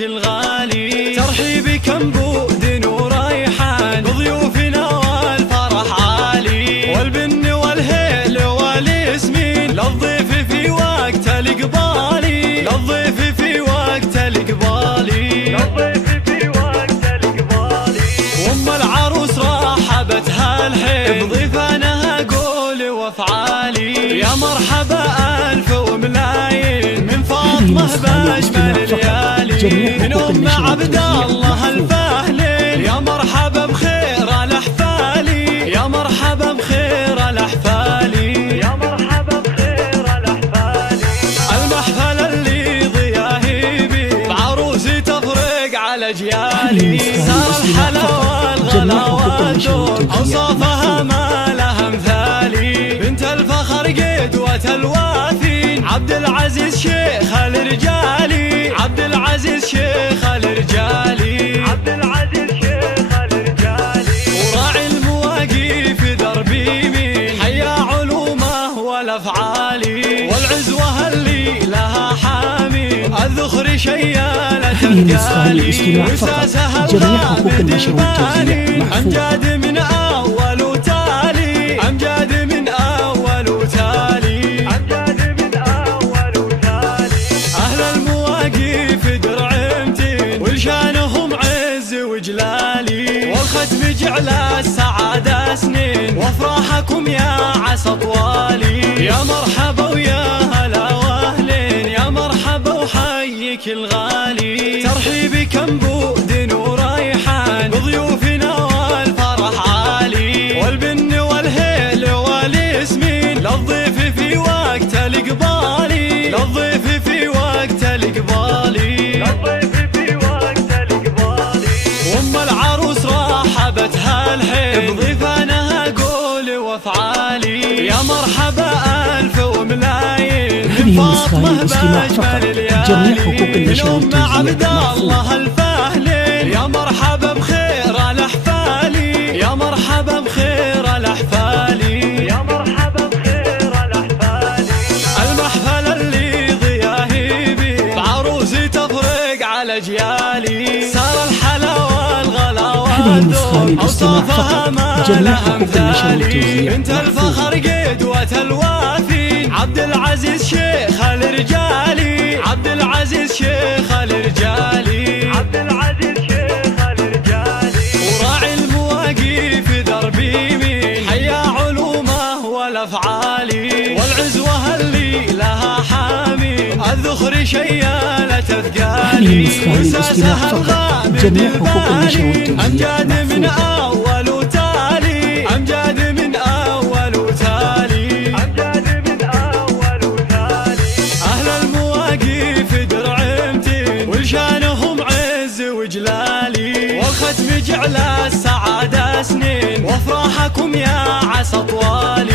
حيك الغالي، ترحيبكم بود وريحان بضيوفنا والفرح عالي، والبن والهيل والياسمين للضيف في وقت الإقبالي، للضيف في وقت الإقبالي، للضيف في وقت الإقبالي. وأم العروس رحبتها الحين بضيفانها قولي وافعالي، يا مرحبا ألف وملايين من فاطمة بأجمل الليالي، من أم عبد الله الفهلين، يا مرحبا بخير الأحفالي، يا مرحبا بخير الأحفالي، يا مرحبا بخير الأحفالي. المحفل اللي ضياهي بي بعروسي تفرق على أجيالي، صار الحلا والغلا والدور أوصافها ما لها مثالي، بنت الفخر قدوة الوافين عبد العزيز شيخ الرجالي، عبد العزيز شيخ الرجالي، عبد العزيز شيخ الرجالي. وراعي المواقف دربي مين حيا علومه والافعالي، والعزوه اللي لها حامين الذخر شيالة القالي، وساسها الغامد البالي امجاد من اول وتالي، امجاد من اول وتالي، امجاد من اول وتالي. اهل المواقف درعمتين ولشانهم عز وجلالي، والختم جعل السعادة سنين وافراحكم يا عسى طوالي، يا مرحبا ويا هلا واهلين، يا مرحبا وحيك الغالي، ترحيبكم بود وريحان بضيوفنا والفرح عالي، والبن والهيل والياسمين للضيف في وقت الإقبالي، للضيف في وقت الإقبالي، للضيف في وقت الإقبالي. وأم العروس رحبتها الحين بضيفانها قولي وافعالي، يا مرحبا ألف وملايين من فاطمة بأجمل الليالي، من أم عبد الله الفهلين، يا مرحبا بخير الأحفالي، يا مرحبا بخير الأحفالي، يا مرحبا بخير الأحفالي. المحفل اللي ضياهي بي بعروسي تفرق على أجيالي، صار الحلا والغلا والذوق أوصافها ما لها مثالي، بنت الفخر قدوة الوافين عبد العزيز شيخ الرجالي، عبد العزيز شيخ الرجالي، عبد العزيز شيخ الرجالي. وراعي المواقف دربي مين حيا علومه والافعالي، والعزوه اللي لها حامين الذخر شيالة اثقالي، وساسها الغامد البالي امجاد من اول وتالي، امجاد من اول وتالي، امجاد من اول وتالي. اهل المواقف درعمتين ولشانهم عز وجلالي، والختم جعل السعادة سنين وافراحكم يا عسى طوالي.